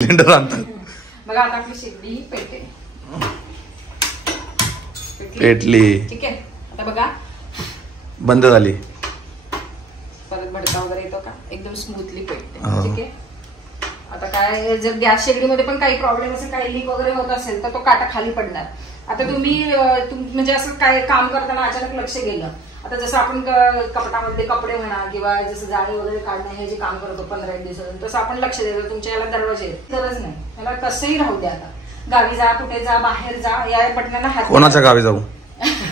Cylinder आणतात. बघा आता आपली शेगडी पेटली. ठीक आहे, आता बघा बंद झाली. परत भडका वगैरे येतो का, एकदम स्मूथली पेटते. ठीक आहे, आता काय जर गॅस शेगडीमध्ये पण काही प्रॉब्लेम असेल, काही लीक वगैरे होत असेल तर तो काटा खाली पडणार. आता तुम्ही म्हणजे असं काय काम करताना अचानक लक्ष गेलं, आता जसं आपण कपटामध्ये कपडे म्हणा किंवा जसं जाळी वगैरे काढणं हे जे काम करतो 15-1 दिवसात, तसं आपण लक्ष देतो. तुमच्या याला दरवाजे गरज नाही, याला कसंही राहू द्या. आता गावी जा, कुठे जा, बाहेर जा, या बटनाला हात. कोणाच्या गावी जाऊ?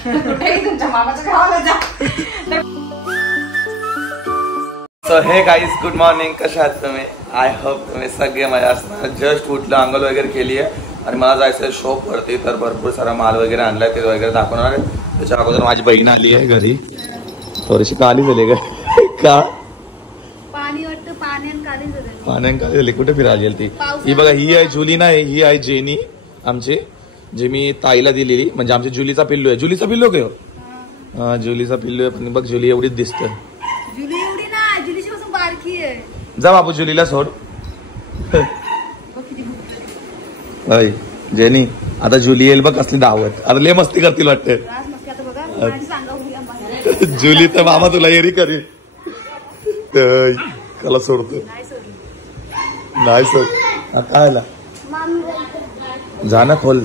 कुठेही तुमच्या मामाच्या गावाला जा. सो हे गाईज, गुड मॉर्निंग. कशा आहात तुम्ही? आय होप तुम्ही सगळे मजा असणार. जस्ट उठलं, आंघोळ वगैरे केली आहे आणि मला जायचं शॉप वरती. तर भरपूर सारा माल वगैरे आणलाय, ते वगैरे दाखवणार आहे. त्याच्या अगोदर माझी बहीण आली आहे घरी. थोडीशी काली झाली का? पाणी काली झाली. कुठे फिरायला गेली ती? ही बघा, ही आहे जुली नाही, ही आहे जेनी आमची, जी मी ताईला दिलेली. म्हणजे आमची जुलीचा पिल्लू आहे. जुलीचा पिल्लू काय? हा, जुलीचा पिल्लू आहे. पण बघ जुली एवढीच दिसते. जा बाबू, जुलीला सोड. जेनी आता जुली येईल बघ, कसली दावत. आता लय मस्ती करतील वाटते जुली. तर मामा तुला येरी करेल. कला सोडतो नाही सोड. आता आला जा ना, खोल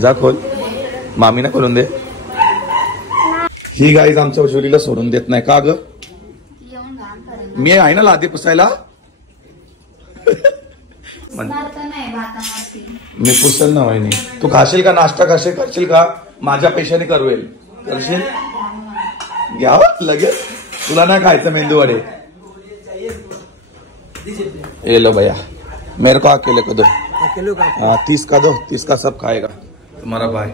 जा, खोल. मामी ना खोलून दे. ही गाईज आमच्या जुलीला सोडून देत नाही का ग? मी आहे ना लादी पुसायला. मी पुसल ना वहिनी. तू खाशील का? नाश्ता करशील का? माझ्या पैशाने करशील? घ्या लगेच. तुला नाही खायचं मेंदू वडे? ये लो भैया, मेरे को अकेले को दो. हाँ 30 का दो, 30 का सब खाएगा तुम्हारा भाई.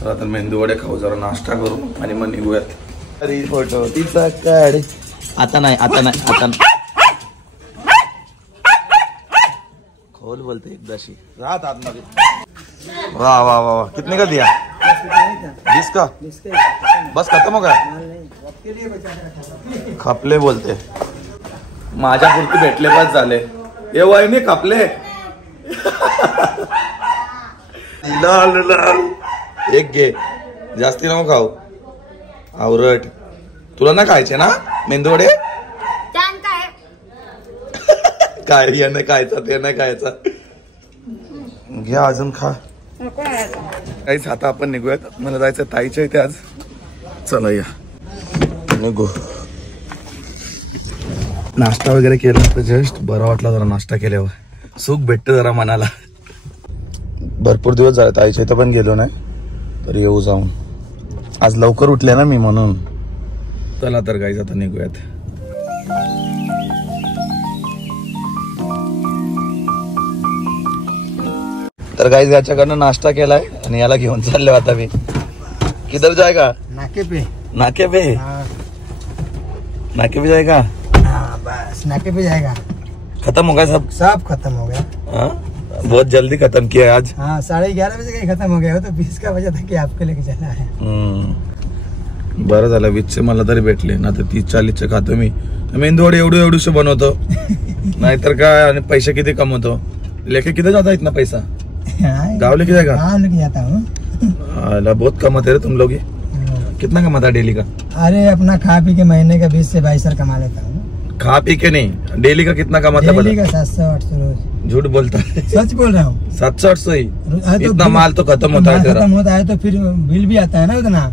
चला तर मेंदू वडे खाऊ, जरा नाश्ता करू आणि मग निघूयात. अरे फोटो तिचा काढ. आता नाही खोल बोलते एकदाशी. राहत आतमध्ये. वाह वाह वाह, कितने का दिया? 20 का. बस खत्म हो गया. खपले बोलते. माझ्या पुरती भेटले बस झाले. ये वहिनी खपले. लाल लाल एक घे, जास्ती नको खाऊ. आवरट. तुला ना खायचे ना मेंदूवडे? काय या नाही खायचा, ते नाही खायचा. घ्या अजून खा. काहीच. आता आपण निघूयात. मला जायचं ताईच्या इथे आज. चला या निघू. नाश्ता वगैरे केला तर जस्ट बरं वाटला. जरा नाश्ता केल्यावर सुख भेटतं जरा मनाला. भरपूर दिवस झाले ताईच्या इथं पण गेलो नाही, तर येऊ जाऊन. आज लवकर उठले ना मी, म्हणून. चला तर गाईज आता निघूयात. तर गाईज याच्याकडनं नाश्ता केलाय आणि याला घेऊन चालले आता मी. किधर जाएगा? नाके पे जाएगा. बस नाके पे जाएगा. खत्म हो गया सब खत्म हो गया. बहुत जल्दी खत्म किया आज. हाँ 11:30 बजे कहीं खत्म हो गया. तो 20 का वजह था कि आपको लेके जाना है. बरं झालं 20चे मला तरी भेटले ना. तर 30-40चे खातो मी. मेंदूवडे एवढूशे बनवतो. नाहीतर काय. आणि पैसे किती कमवतो. लेके किधर जाता इतना पैसा? गाँव लेके जाएगा? हाँ लेके जाता हूँ. बहुत कमाते तुम लोग. कितना कमाता डेली का? अरे अपना खा पी के महीने का 20 से 22 कमा लेता हूँ. खा पी के नहीं, डेली का कितना कमाता? डेली का 700-800 रोज. झूठ बोलता है. सच बोल रहा हूँ. 700-800 ही? इतना माल तो खत्म होता है तेरा. खत्म होता है तो फिर बिल भी आता है ना उतना.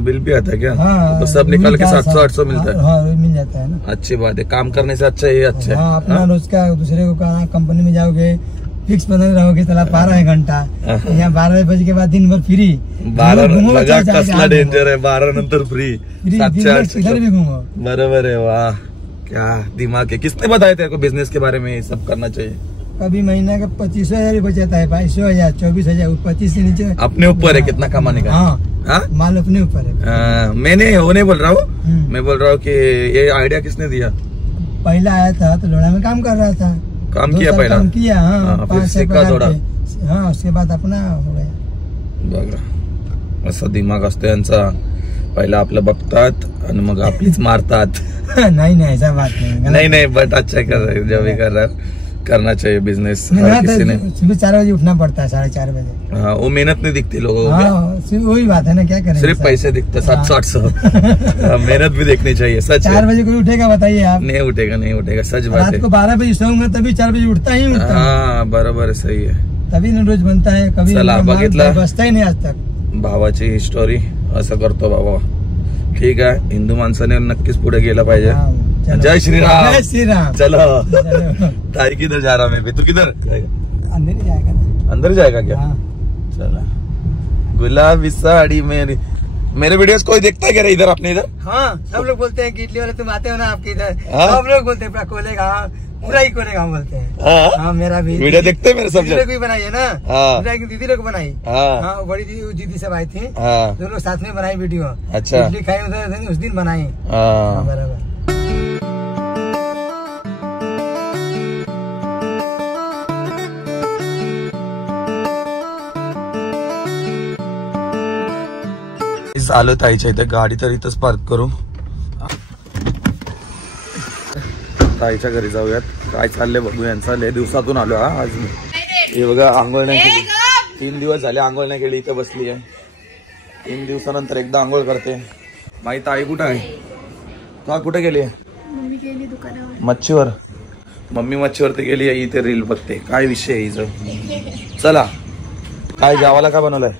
बिल भी आता है क्या? हाँ, तो सब निकल के 700-800 मिलता है. हाँ मिल जाता है ना. अच्छी बात है. काम करने से अच्छा ये अच्छा है. अपना रोज का दूसरे को कहना, कंपनी में जाओगे फिक्स बंद रहोगे, चला 12 घंटा. यहाँ 12 बजे के बाद दिन भर फ्री. 12 लगा कसला डेंजर आहे. 12 नंतर फ्री. 700-800 इधर भी घूमो. बराबर है. वाह क्या दिमाग है. किसने बताया तेरे को बिजनेस के बारे में ये सब करना चाहिए? कभी महीने का 25,000 बचाता है, 22,000, 24,000. 25 से नीचे अपने ऊपर है कितना कमाने का. हाँ माल अपने ऊपर है. मैंने वो नहीं बोल रहा हूँ. मैं बोल रहा हूँ कि ये आइडिया किसने दिया? पहला आया था तो लोड़ा में काम कर रहा था. काम किया पहला. काम किया. हाँ 5 थोड़ा. हाँ उसके बाद अपना हो गया. बघा असा दिमाग असतो यांचा. पहिला आपलं बघतात आणि मग आपलीच मारतात. नहीं ऐसा बात नहीं. नहीं बट अच्छा कर रहे हो जो भी कर रहे हो. करना चाहिए बिजनेस हर किसी ने। सुबह 4 बजे उठना पड़ता है, 4:30 बजे। हाँ, वो मेहनत नहीं दिखती लोगों को। हाँ, वही बात है ना, क्या करें, सिर्फ पैसे दिखते 700-800। मेहनत भी देखनी चाहिए, सच। 4 बजे कोई उठेगा बताइए आप? नहीं उठेगा, नहीं उठेगा, सच बात है। रात को 12 बजे सोऊंगा तभी 4 बजे उठता ही उठता। हाँ बरोबर, सही है। तभी ना रोज बनता है, कभी बसता ही नहीं आज तक। भावाची स्टोरी असं करतो बाबा, ठीक आहे, हिंदू माणसाने नक्कीच पुढे गेलं पाहिजे। जय श्री राम। जय श्री राम। चलो ताई किधर जा रहा मैं भी, तू किधर? अंदर ही जाएगा ना। अंदर जाएगा क्या? चला। गुलाबी साड़ी मेरे वीडियोस कोई देखता है क्या इधर अपने इधर? हाँ, सब लोग बोलते हैं कि इडली वाले तुम आते हो ना आपके इधर, सब लोग बोलते हैं कोलेगा, पूरा ही कोलेगा बोलते हैं। हाँ, मेरा भी वीडियो देखते हैं मेरे सब लोग भी बनाई है ना। हाँ, दीदी लोग बनाई। हाँ, बड़ी दीदी सब आई थी, दोनों लोग साथ में बनाई वीडियो। अच्छा, इडली खाई उधर उस दिन बनाई। बराबर। आलो ताईच्या इथे, गाडी तर इथंच पार्क करू, ताईच्या घरी जाऊयात। काय चाललंय बघू यांचा, लय दिवसातून आलो हा आज मी। हे बघा, आंघोळ नाही केली, 3 दिवस झाले आंघोळ नाही केली, इथं बसली आहे। 3 दिवसानंतर एकदा आंघोळ करते। माई ताई कुठं आहे? का कुठे गेली? मम्मी गेली दुकानावर, मच्छीवर। मम्मी मच्छीवरती गेली आहे, इथे रील बघते। काय विषय आहे हिचं? चला, काय जेवायला काय बनवलंय?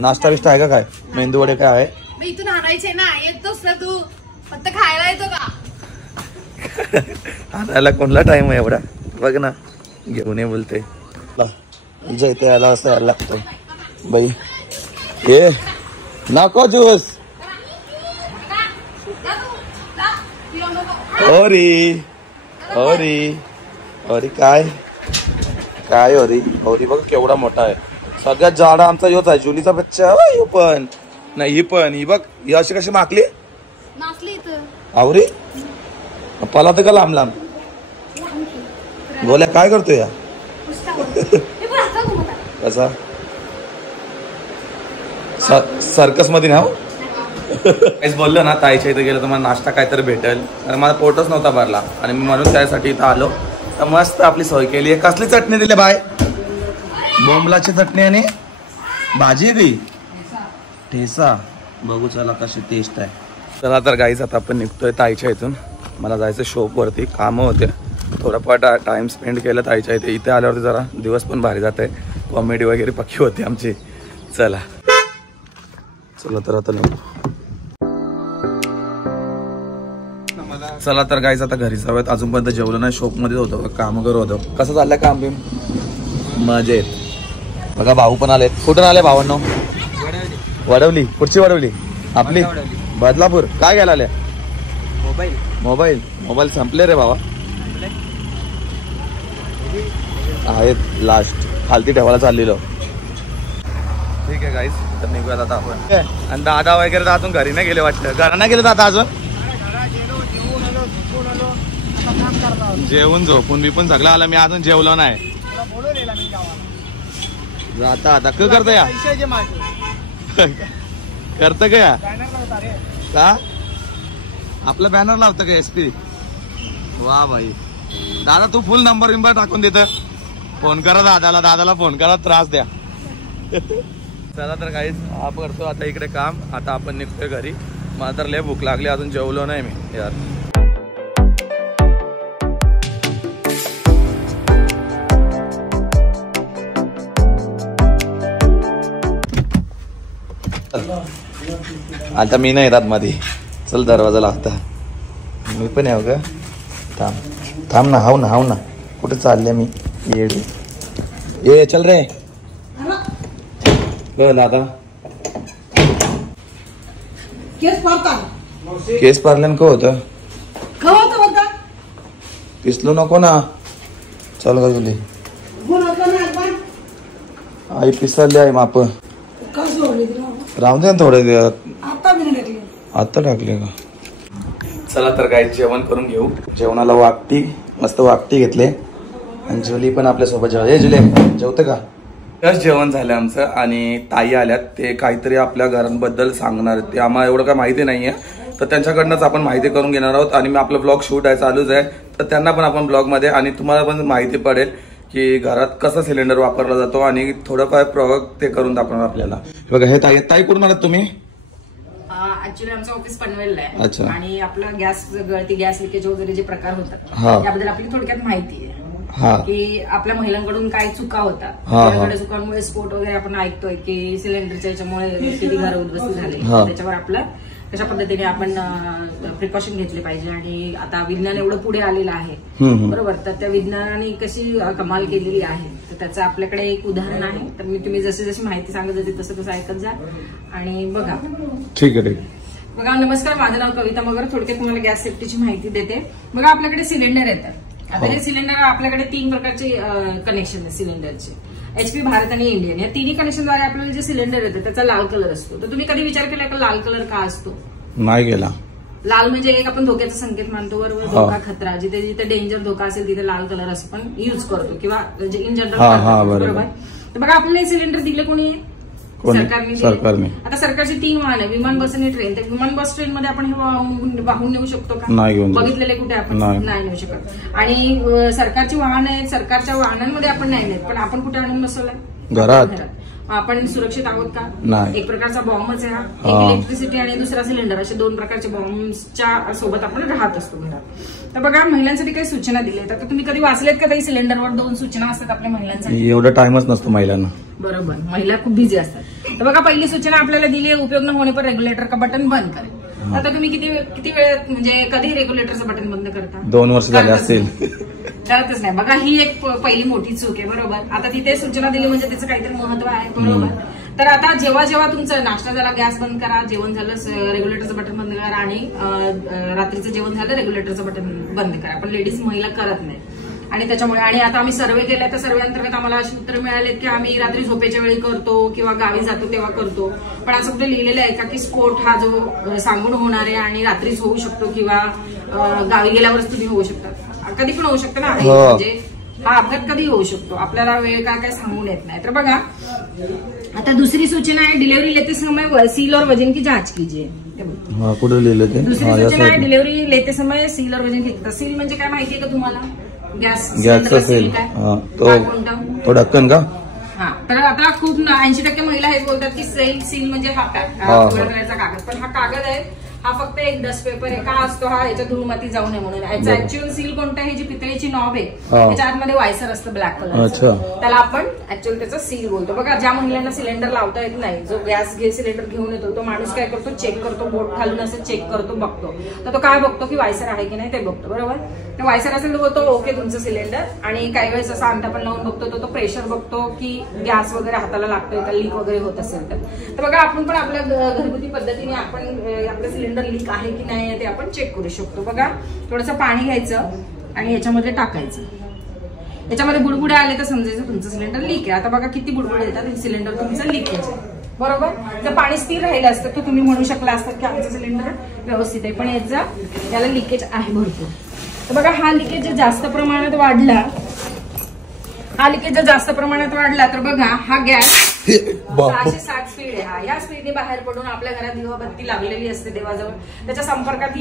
नाश्ता बिष्टा आहे का? काय मेंदू वडे काय आहे? इथून आणायचे ना, येतोस ना तू, फक्त खायला येतो का? आणायला कोणला टाइम आहे एवढा? बघ ना, घेऊन ये बोलते, इथे यायला असं यायला लागतंय बाई। ये नको ज्यूस, ओरी ओरी ओरी काय काय ओरी ओरी बघ केवढा मोठा आहे, सगळ्यात जाडा आमचा योच आहे, जुलीचा बच्चा। ही पण नाही, ही पण, ही बघ, ही अशी कशी माकली नाचली इथं आवरी, पला तर का लांब लांब बोल्या, काय करतोय या? कसा सर्कस मध्ये ना काहीच बोललं ना, ताईच्या इथे गेलं तर मला नाश्ता काहीतरी भेटेल, कारण माझा पोटच नव्हता भरला आणि मी म्हणून त्यासाठी इथं आलो। तर मस्त आपली सोय केली आहे। कसली चटणी दिली बाय? बोंबलाची चटणी आणि भाजी दी ठेसा, बघू चला कशी टेस्ट आहे। चला तर गाईज, आता आपण निघतोय ताईच्या इथून, मला जायचं शॉप वरती, कामं होते, थोडाफार टाइम स्पेंड केलं ताईच्या इथे। इथे आल्यावरती जरा दिवस पण भारी जात आहे, कॉमेडी वगैरे पक्की होती आमची। चला चला तर आता निघू। चला तर गाईज, आता घरी जाऊयात, अजूनपर्यंत जेवलं नाही, शॉप मध्ये होतो, काम करत होतो। कसं चाललंय काम बिम? मजेत। बघा भाऊ पण आलेत। कुठून आले भावांनो? वडवली। कुठची वडवली? आपली बदलापूर। काय घ्यायला आल्या? मोबाईल मोबाईल मोबाईल संपले रे बाबा, आहेत लास्ट, खालती ठेवायला चाललेलो। ठीक आहे गाईस, तर निघूयात आता आपण। आणि दादा वगैरे तर अजून घरी नाही गेले वाटतं, घरा नाही गेले दादा अजून? जेवून झोपून मी पण सगळं आलं, मी अजून जेवलो नाही। जाता आता क करता या करत का या का आपला बॅनर लावतं का SP? वा भाई, दादा तू फुल नंबर विंबर टाकून देत, फोन करा दादाला, दादाला फोन करा, त्रास द्या। चला तर काहीच हा करतो आता इकडे काम, आता आपण निघतोय घरी। मला तर लय भूक लागली, अजून जेवलो नाही मी यार। आता मी नाही येतात मध्ये, चल दरवाजा लागता, मी पण येऊ का? थांब थांब ना, हाव ना कुठे चालले मी? ये चल रे दादा, केस पार्लन को होतं, पिसलो नको ना, चल का जुली आई पिसरली आहे माप, राहू दे थोडे दिवस, आता टाकले का? चला तर काय जेवण करून घेऊ। जेवणाला वाकटी, मस्त वाकटी घेतले, आणि जुली पण आपल्या सोबत जुले जेवते का? जस्ट जेवण झालं आमचं, आणि ताई आल्यात, ते काहीतरी आपल्या घरांबद्दल सांगणार, ते आम्हाला एवढं काय माहिती नाहीये, तर त्यांच्याकडनंच आपण माहिती करून घेणार आहोत। आणि मी आपलं ब्लॉग शूट आहे चालूच आहे, तर त्यांना पण आपण ब्लॉगमध्ये आणि तुम्हाला पण माहिती पडेल की घरात कसा सिलेंडर वापरला जातो आणि थोडंफार प्रयोग ते करून दाखवणार आपल्याला. बघा हे ताई कुठून आलात तुम्ही? ऍक्च्युली आमचं ऑफिस पनवेलला आहे. अच्छा. आणि आपलं गॅस गळती गॅस लिकेज वगैरे जे प्रकार होतात त्याबद्दल आपली थोडक्यात माहिती आहे की आपल्या महिलांकडून काय चुका होतात. चुकांमुळे स्फोट वगैरे आपण ऐकतोय की सिलेंडरच्या याच्यामुळे किती घर उद्ध्वस्त झाले. त्याच्यावर आपलं कशा पद्धतीने आपण प्रिकॉशन घेतले पाहिजे. आणि आता विज्ञान एवढं पुढे आलेलं आहे बरोबर, तर त्या विज्ञानाने कशी कमाल केलेली आहे तर त्याचं आपल्याकडे एक उदाहरण आहे. तर मी तुम्ही जशी जशी माहिती सांगत होते तसं तसं ऐकत जा आणि बघा. ठीक आहे. बघा नमस्कार, माझं नाव कविता मगर. थोडक्यात तुम्हाला गॅस सेफ्टीची माहिती देते. बघा आपल्याकडे सिलेंडर येतात. आता हे सिलेंडर आपल्याकडे 3 प्रकारचे कनेक्शन आहे सिलेंडरचे, HP, भारत आणि इंडियन. या तिन्ही कनेक्शनद्वारे आपल्याला जे सिलेंडर येतं त्याचा लाल कलर असतो. तर तुम्ही कधी विचार केला का लाल कलर का असतो? नाही केला. लाल म्हणजे एक आपण धोक्याचा संकेत मानतो, बरोबर. धोका, खतरा, जिथे जिथे डेंजर धोका असेल तिथे लाल कलर असं पण युज करतो किंवा इन जनरल, बरोबर. तर बघा आपल्याला हे सिलेंडर दिले कोणी? सरकारने. आता सरकारची 3 वाहन आहे, विमान, बस आणि ट्रेन. तर विमान, बस, ट्रेन मध्ये आपण हे वाहून नेऊ शकतो का? बघितलेले कुठे आपण नाही नेऊ शकत. आणि सरकारची वाहनं आहेत, सरकारच्या वाहनांमध्ये आपण नाही नेत, पण आपण कुठे आणून बसवलंय? घरात. आपण सुरक्षित आहोत का? एक प्रकारचा बॉम्बच आहे हा. एक इलेक्ट्रिसिटी आणि दुसरा सिलेंडर, असे 2 प्रकारचे बॉम्बच्या सोबत आपण राहत असतो घरात. तर बघा महिलांसाठी काही सूचना दिल्या आहेत. आता तुम्ही कधी वाचलेत का काही सिलेंडरवर 2 सूचना असतात आपल्या महिलांसाठी? एवढा टाइमच नसतो महिलांना, बरोबर. महिला खूप बिझी असतात. तर बघा पहिली सूचना आपल्याला दिली आहे, उपयोग न होने पर रेग्युलेटर का बटन बंद करेल. आता तुम्ही किती वेळ म्हणजे कधी रेग्युलेटरचं बटन बंद करता? 2 वर्ष झाले असतील. करतच नाही. बघा ही एक पहिली मोठी चूक आहे, बरोबर. आता तिथे सूचना दिली म्हणजे त्याचं काहीतरी महत्व आहे, बरोबर. तर आता जेव्हा तुमचं नाश्ता झाला गॅस बंद करा, जेवण झालं रेग्युलेटरचं बटन बंद करा आणि रात्रीचं जेवण झालं रेग्युलेटरचं बटन बंद करा. पण लेडीज महिला करत नाही. आणि त्याच्यामुळे आणि आता आम्ही सर्वे केला तर सर्वे अंतर्गत आम्हाला अशी उत्तर मिळालेत की आम्ही रात्री झोपेच्या वेळी करतो किंवा गावी जातो तेव्हा करतो. पण असं कुठे लिहिलेलं आहे का की स्फोट हा जो सांगून होणार आहे आणि रात्रीच होऊ शकतो किंवा गावी गेल्यावरच तुम्ही होऊ शकतात, कधी पण होऊ शकतं ना. म्हणजे हा अपघात कधी होऊ शकतो, आपल्याला वेळ काय सांगून येत नाही. तर बघा आता दुसरी सूचना आहे, डिलिव्हरी लेते समय सील और वजन की जांच कीजिए. कुठे लिहिलं ते? दुसरी सूचना आहे, डिलिव्हरी लेते समय सील और वजन की. सील म्हणजे काय माहितीये का तुम्हाला? गॅसचा सील. तो ढक्कन का? हा. तर आता खूप 80% महिला हेच बोलतात की सील म्हणजे हा कलरचा कागद, पण हा कागद आहे हा फक्त एक डस्ट पेपर आहे. का असतो हा? याच्या धूळमाती जाऊ नये म्हणून. याचा ऍक्च्युअल सील कोणता आहे? जी पितळेची नॉब आहे त्याच्या आतमध्ये वायसर असतं ब्लॅक कलर, त्याला आपण ऍक्च्युअल त्याचा सील बोलतो. बघा ज्या महिलांना सिलेंडर लावता येत नाही, जो गॅस सिलेंडर घेऊन येतो तो माणूस काय करतो? चेक करतो, बोट घालून असं चेक करतो, बघतो. तर तो काय बघतो की वायसर आहे की नाही ते बघतो, बरोबर. तर वायसर असेल तर बोलतो ओके तुमचं सिलेंडर. आणि काही वेळेस असा अंगठा पण लावून बघतो, तो प्रेशर बघतो की गॅस वगैरे हाताला लागतोय का, लीक वगैरे होत असेल तर बघा आपण पण आपल्या घरगुती पद्धतीने आपण आपलं सिलेंडर लीक आहे की नाही ते आपण चेक करू शकतो. बघा थोडंसं पाणी घ्यायचं आणि याच्यामध्ये टाकायचं. याच्यामध्ये बुडबुडे आले तर समजायचं तुमचं सिलेंडर लीक आहे. आता बघा किती बुडबुडे येतात, सिलेंडर तुमचं लीकेज आहे, बरोबर. जर पाणी स्थिर राहिलं असतं तर तुम्ही म्हणू शकला असतात की आमचं सिलेंडर व्यवस्थित आहे, पण याला लिकेज आहे भरपूर. तर बघा हा लिकेज जर जास्त प्रमाणात वाढला तर बघा हा गॅस 660 स्पीड आहे. हा या स्पीडने बाहेर पडून आपल्या घरात दिवाबत्ती लागलेली असते देवाजवळ, त्याच्या संपर्कात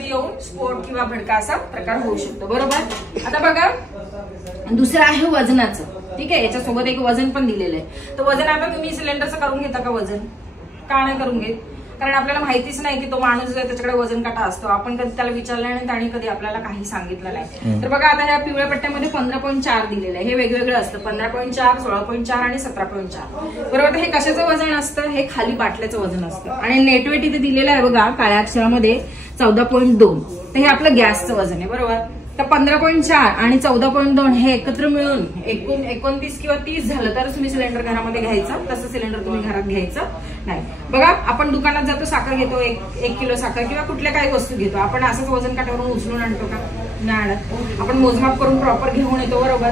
येऊन स्फोट किंवा भडका असा प्रकार होऊ शकतो, बरोबर. आता बघा दुसरं आहे वजनाचं. ठीक आहे, याच्यासोबत एक वजन पण दिलेलं आहे. तर वजन आता तुम्ही सिलेंडरचं करून घेता का? वजन का नाही करून घेत? कारण आपल्याला माहितीच नाही की तो माणूस त्याच्याकडे वजन काटा असतो. आपण कधी त्याला विचारलं नाही आणि त्याने कधी आपल्याला काही सांगितलं नाही. तर बघा आता या पिवळ्या पट्ट्यामध्ये 15.4 दिलेलं आहे. हे वेगवेगळं असतं, 15.4, 16.4 आणि 17.4, बरोबर. हे कशाचं वजन असतं? हे खाली बाटल्याचं वजन असतं. आणि नेटवेट इथे दिलेलं आहे बघा काळ्या अक्षरामध्ये 14.2. तर हे आपलं गॅसचं वजन आहे, बरोबर. तर 15.4 आणि 14.2 हे एकत्र मिळून 29 किंवा 30 झालं तर तुम्ही सिलेंडर घरामध्ये घ्यायचं. तसं सिलेंडर तुम्ही घरात घ्यायचं नाही. बघा आपण दुकानात जातो, साखर घेतो, 1 किलो साखर किंवा कुठल्या काही वस्तू घेतो, आपण असंच वजन काट्यावरून उचलून आणतो का? नाही आणत. आपण मोजमाप करून प्रॉपर घेऊन येतो, बरोबर.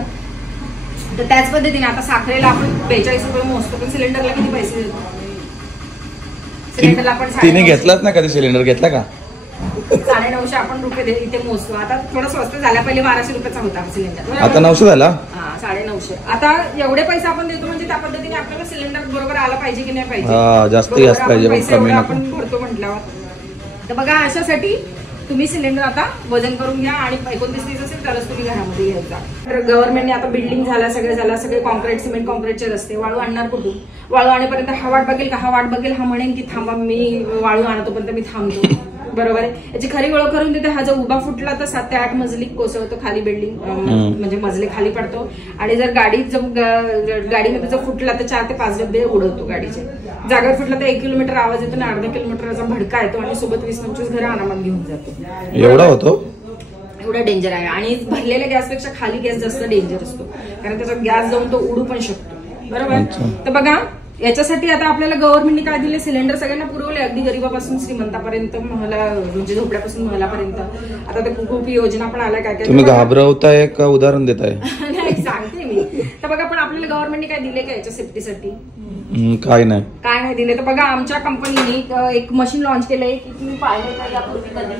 तर त्याच पद्धतीने आता साखरेला आपण 42 रुपये मोजतो, पण सिलेंडरला किती पैसे देतो? सिलेंडरला आपण तिने घेतलाच ना कधी सिलेंडर घेतला का? 950 आपण रुपये इथे मोजतो. आता थोडं स्वस्त झाला, पहिले 1200 रुपयाचा होता सिलेंडर, आता 900 झाला. 950. आता एवढे पैसे आपण देतो म्हणजे त्या पद्धतीने आपल्याला सिलेंडर बरोबर आला पाहिजे की नाही पाहिजे? जास्त पाहिजे, आपण भरतो म्हटल्यावर. तर बघा अशासाठी तुम्ही सिलेंडर आता वजन करून घ्या आणि 29-30 असेल तरच तुम्ही घरामध्ये घ्यायचा. तर गव्हर्नमेंटने आता बिल्डिंग झाला, सगळे कॉन्क्रीट सिमेंट कॉन्क्रीटचे रस्ते, वाळू आणणार कुठून? वाळू आणेपर्यंत हा वाट बघेल का? हा वाट बघेल, हा म्हणेन की थांबा मी वाळू आणतो पण मी थांबतो. बरोबर आहे. याची खरी ओळख करून देते. हा जर उभा फुटला तर 7 ते 8 मजली कोसळतो खाली, बिल्डिंग म्हणजे मजले खाली पडतो. आणि जर गाडीमध्ये जर फुटला तर 4 ते 5 डबे उडवतो गाडीचे. जागेवर फुटला तर 1 किलोमीटर आवाज येतो आणि अर्धा किलोमीटरचा भडका येतो आणि सोबत 20-25 घरं अनामात घेऊन जातो. एवढा होतो? एवढा डेंजर आहे. आणि भरलेल्या गॅसपेक्षा खाली गॅस जास्त डेंजर असतो, कारण त्याचा गॅस जाऊन तो उडू पण शकतो. बरोबर. तर बघा याच्यासाठी आता आपल्याला गव्हर्नमेंटने काय दिले? सिलेंडर सगळ्यांना पुरवले, अगदी गरीबापासून श्रीमंतापर्यंत, म्हणजे झोपड्यापासून महलापर्यंत. आता तर खूप योजना पण आल्या. काय काय तुम्ही घाबरवताय का उदाहरण देताय? नाही सांगते मी. तर बघा पण आपल्याला गव्हर्नमेंटने काय दिले का याच्या सेफ्टीसाठी? काय नाही दिले. तर बघा आमच्या कंपनीने एक मशीन लॉन्च केलंय की तुम्ही पाहिलं का यापूर्वी कधी?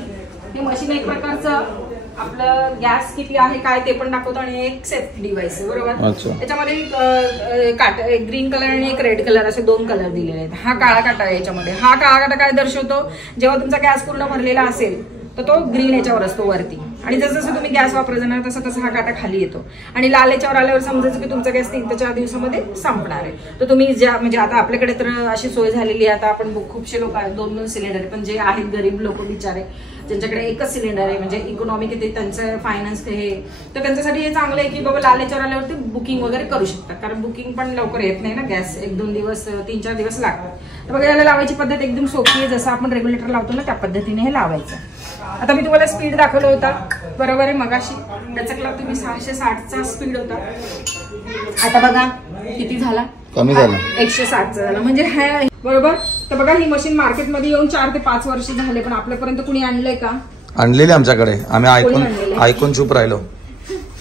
हे मशीन एक प्रकारचं आपलं गॅस किती आहे काय ते पण दाखवतो आणि एक सेफ्टी डिव्हाइस आहे. बरोबर. याच्यामध्ये ग्रीन कलर आणि एक रेड कलर असे 2 कलर दिलेले आहेत. हा काळा काटा आहे याच्यामध्ये. हा काळा काटा काय दर्शवतो? जेव्हा तुमचा गॅस पूर्ण भरलेला असेल तर तो ग्रीन याच्यावर असतो वरती, आणि जसं जसं तुम्ही गॅस वापरत जाणार तसं तसं हा काटा खाली येतो. आणि लाल याच्यावर आल्यावर समजायचं की तुमचा गॅस 3 ते 4 दिवसामध्ये संपणार आहे. तर तुम्ही म्हणजे आता आपल्याकडे तर अशी सोय झालेली आहे. आता आपण खूपशे लोक आहेत 2-2 सिलेंडर, पण जे आहेत गरीब लोक बिचारे ज्यांच्याकडे एकच सिलेंडर आहे, म्हणजे इकॉनॉमिक येते त्यांचं फायनान्स हे, तर त्यांच्यासाठी हे चांगलं आहे की बाबा लाल याच्यावर आल्यावर ते बुकिंग वगैरे करू शकतात. कारण बुकिंग पण लवकर येत नाही ना, गॅस 1-2 दिवस 3-4 दिवस लागतात. तर बघा याला लावायची पद्धत एकदम सोपी आहे. जसं आपण रेग्युलेटर लावतो ना त्या पद्धतीने हे लावायचं. आता मी तुम्हाला स्पीड दाखवलं होता, बरोबर आहे मगाशी. त्याचा क्लॉक तुम्ही 660चा स्पीड होता. आता बघा किती झाला? कमी झाला. 160चा झाला. म्हणजे हे बरोबर. तर बघा ही मशीन मार्केटमध्ये येऊन 4 ते 5 वर्ष झाले, पण आपल्यापर्यंत कुणी आणलंय का? आणलेली आमच्याकडे, आम्ही ऐकून चूप राहिलो.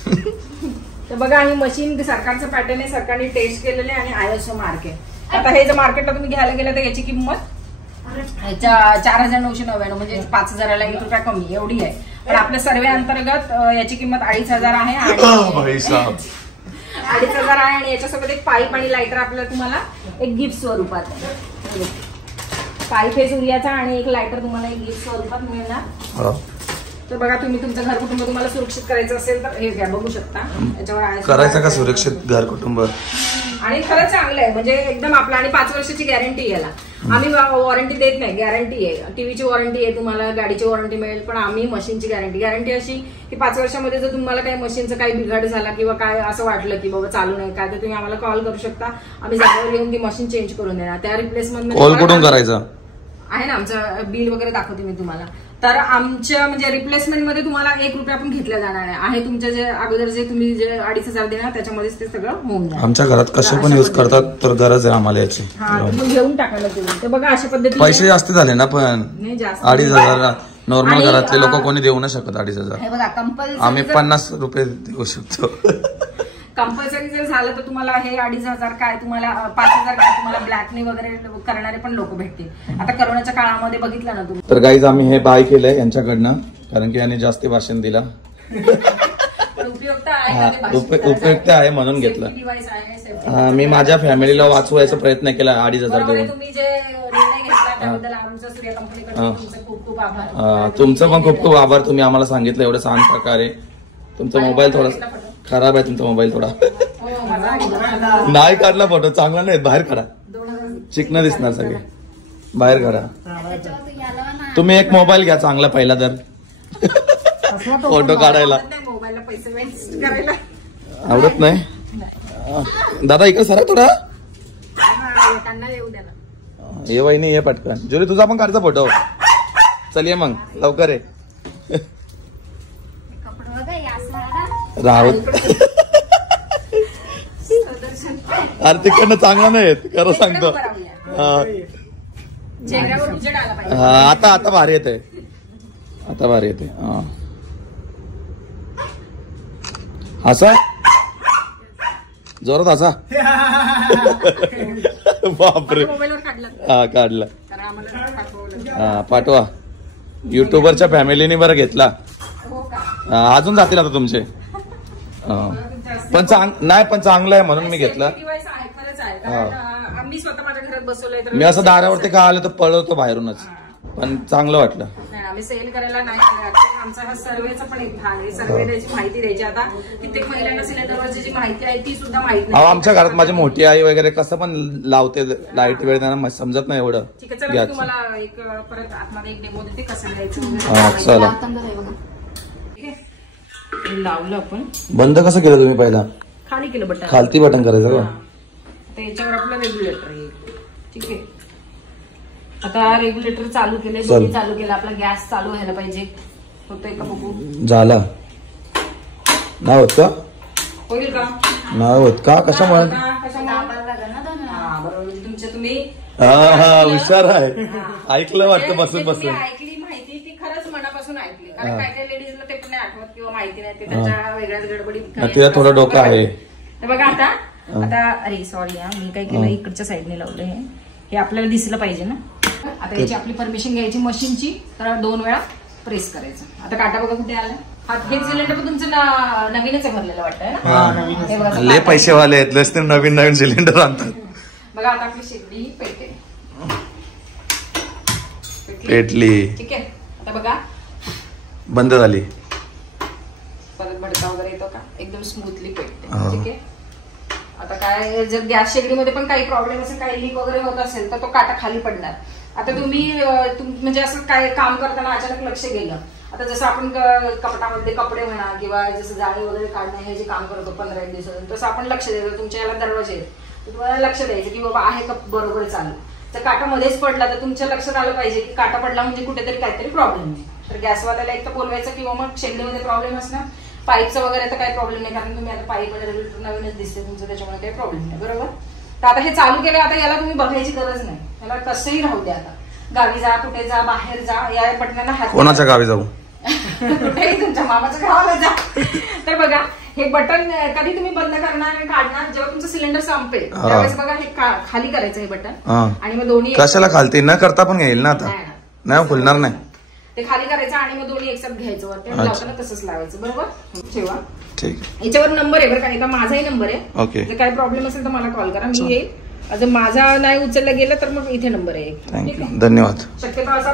तर बघा ही मशीन सरकारचं पॅटर्न आहे, सरकारने टेस्ट केलेलं आहे आणि ISO मार्क आहे. आता हे जर मार्केटला तुम्ही घ्यायला गेलं तर याची किंमत 4,999 म्हणजे 5,000ला 1 रुपया कमी एवढी आहे. पण आपल्या सर्वे अंतर्गत याची किंमत 2,500 आहे आणि 2,500 आहे. आणि याच्यासोबत एक पाईप आणि लायटर आपल्याला तुम्हाला एक गिफ्ट स्वरूपात आहे. पाईप आहे सूर्याचा आणि एक लायटर तुम्हाला एक गिफ्ट स्वरूपात मिळणार. तर बघा तुम्ही तुमचं घर कुटुंब तुम्हाला सुरक्षित करायचं असेल तर हे घ्या, बघू शकता. याच्यावर करायचं का सुरक्षित घर कुटुंब? आणि खरंच चांगलं आहे, म्हणजे एकदम आपलं. आणि 5 वर्षाची गॅरंटी याला. आम्ही वॉरंटी देत नाही, गॅरंटी आहे. टीव्हीची वॉरंटी आहे तुम्हाला, गाडीची वॉरंटी मिळेल, पण आम्ही मशीनची गॅरंटी अशी की 5 वर्षामध्ये जर तुम्हाला काही मशीनचं काही बिघाड झाला किंवा काय असं वाटलं की बाबा चालू नाही काय, तर तुम्ही आम्हाला कॉल करू शकता. आम्ही जागेवर येऊन ती मशीन चेंज करून देणार. त्या रिप्लेसमेंट कॉल कुठून करायचं आहे ना, आमचं बिल वगैरे दाखवते मी तुम्हाला. तर आमच्या म्हणजे रिप्लेसमेंट मध्ये तुम्हाला 1 रुपया पण घेतला जाणार आहे. तुमच्या जे अगोदर जे तुम्ही जे 2,500 देणार त्याच्यामध्येच ते सगळं होऊन जाईल. आमच्या घरात कसे पण युज करतात तर गरज आहे आम्हाला याची. घेऊन टाकायला तुम्ही. तर बघा अशा पद्धतीने पैसे जास्त झाले ना, पण 2,500 नॉर्मल घरातले लोक कोणी देऊ नाही शकत. 2,500 हे बघा कंपल्सरी आम्ही 50 रुपये देऊ शकतो. कंपल्सरी जर झालं तर तुम्हाला हे 2,500 काय तुम्हाला 5,000 काय तुम्हाला ब्लॅकने वगैरे करणारे पण लोक भेटतील. आता करोनाच्या काळामध्ये बघितलं ना तुम्ही. तर गाईज आम्ही हे बाय केलंय यांच्याकडनं, कारण की याने जास्त भाषण दिला. उपयुक्त आहे म्हणून घेतलं. मी माझ्या फॅमिलीला वाचवायचा प्रयत्न केला 2,500 देऊन. तुम्ही जे निर्णय घेतला त्याबद्दल आमचं सूर्या कंपनीकडून तुमचं खूप खूप आभार. तुमचं पण खूप खूप आभार. तुम्ही आम्हाला सांगितलं एवढं छान प्रकारे. तुमचा मोबाईल थोडा खराब आहे, तुमचा मोबाईल थोडा नाही काढला फोटो, चांगला नाही. बाहेर काढा, चिकन दिसणार सगळे. बाहेर काढा. तुम्ही एक मोबाईल घ्या चांगला पहिला तर फोटो काढायला. आवडत नाही दादा, इकडे सरा थोडा. ये वहिनी ये पटकन. जुली तुझा पण काढचा फोटो. चल ये मग लवकर आहे. राहुल अरे तिकडनं चांगला नाही येत खरं सांगतो. आता भारी येते, आता भारी येते. असा जोरात असा. बापरे. हा काढला. हा पाठवा. युट्यूबरच्या फॅमिलीने बरं घेतला. अजून जातील आता तुमचे. पण नाही, पण चांगलं आहे म्हणून मी घेतला. मी स्वतः माझ्या घरात बसवलंय. मी असं दारावरती का आलं तर पळवतो बाहेरूनच, पण चांगलं वाटलं. आम्ही सेल करायला नाही केलं. आमचा हा सर्वेचा पण एक भाग आहे. सर्वे द्यायची माहिती द्यायची. आता कित्येक महिलांना सिलेंडरवरची जी माहिती आहे ती सुद्धा माहिती नाही. आमच्या घरात माझी मोठी आई वगैरे कसं पण लावते लाईट वेळ त्यांना समजत नाही एवढं. ठीक आहे, चला तुम्हाला एक परत आतमध्ये एक डेमो देते कसं द्यायचं. चला ठीक आहे, लावलं आपण. बंद कसं केलं तुम्ही पहिला? खाली केलं बटन, खालती बटन करायचं का? आता याच्यावर आपलं रेग्युलेटर येईल. ठीक आहे, आता रेग्युलेटर चालू केले, दोन्ही चालू केलं. आपला गॅस चालू व्हायला पाहिजे. होतोय का बघू? झाला नाही होत का? होईल का? नाही होत का? कशामुळे? बरोबर, तुमच्या तुम्ही हुशार आहे. ऐकलं वाटतं बसून बसून. ऐकली माहिती ती खरंच मनापासून ऐकली. कारण काय काय लेडीजला ते पण नाही आठवत किंवा माहिती नाही, ते त्यांच्या वेगळ्याच गडबडीत. तुझ्या थोडं डोकं आहे. तर बघा आता अरे सॉरी मी काय केलं, इकडच्या साईडने लावलंय. हे आपल्याला दिसलं पाहिजे ना. आता याची आपली परमिशन घ्यायची मशीनची, तर 2 वेळा प्रेस करायचं. आता काटा बघा कुठे आला. हे सिलेंडर पण तुमचं नवीनच आहे भरलेलं वाटतंय. लय पैसेवाले आहेत, लस नवीन नवीन सिलेंडर आणतात. बघा आता आपली शेगडी पेटते. पेटली. ठीक आहे, आता बघा बंद झाली. परत भडका वगैरे येतो का? एकदम स्मूथली पेटते. ठीक आहे, आता काय जर गॅस शेगडीमध्ये पण काही प्रॉब्लेम असेल, काही लीक वगैरे होत असेल तर तो काटा खाली पडणार. आता तुम्ही म्हणजे असं काय काम करताना अचानक लक्ष गेलं. आता जसं आपण कपटामध्ये कपडे म्हणा किंवा जसं जाळी वगैरे काढणं हे जे काम करतो 15 दिवसात, तसं आपण लक्ष द्यायचं. तुमच्या याला दरवाजे आहेत, तुम्हाला लक्ष द्यायचं की बाबा आहे का बरोबर चालू. तर काटा मध्येच पडला तर तुमच्या लक्षात आलं पाहिजे की काटा पडला म्हणजे कुठेतरी काहीतरी प्रॉब्लेम आहे. तर गॅसवाल्याला एक तर बोलवायचं किंवा मग शेगडीमध्ये प्रॉब्लेम असणार. पाईपचा वगैरे तर काही प्रॉब्लेम नाही, कारण तुम्ही आता पाईप आणि रेग्युलेटर नवीनच दिसते तुमचं, त्याच्यामुळे काही प्रॉब्लेम नाही. बरोबर, तर आता हे चालू केलं. आता याला तुम्ही बघायची गरज नाही, याला कसंही राहू द्या. आता गावी जा, कुठे जा, बाहेर जा, या बटनाला हात. कोणाच्या गावी जाऊ? कुठेही, तुमच्या मामाच्या गावाला जा. तर बघा हे बटन कधी तुम्ही बंद करणार आणि काढणार जेव्हा तुमचं सिलेंडर संपेल त्यावेळेस बघा हे खाली करायचं हे बटन. आणि मग दोन्ही कशाला खालती न करता पण येईल ना. आता नाही खुलणार नाही ते. खाली करायचं आणि मग दोन्ही एकसाथ घ्यायचं वरती आणि लावताना तसंच लावायचं. बरोबर, ठेवा. ठीक, याच्यावर नंबर आहे बरं का, एका माझाही नंबर आहे. ओके, जर काही प्रॉब्लेम असेल तर मला कॉल करा, मी येईल. जर माझा नाही उचलला गेला तर मग इथे नंबर आहे. थँक्यू, धन्यवाद. शक्यतो असा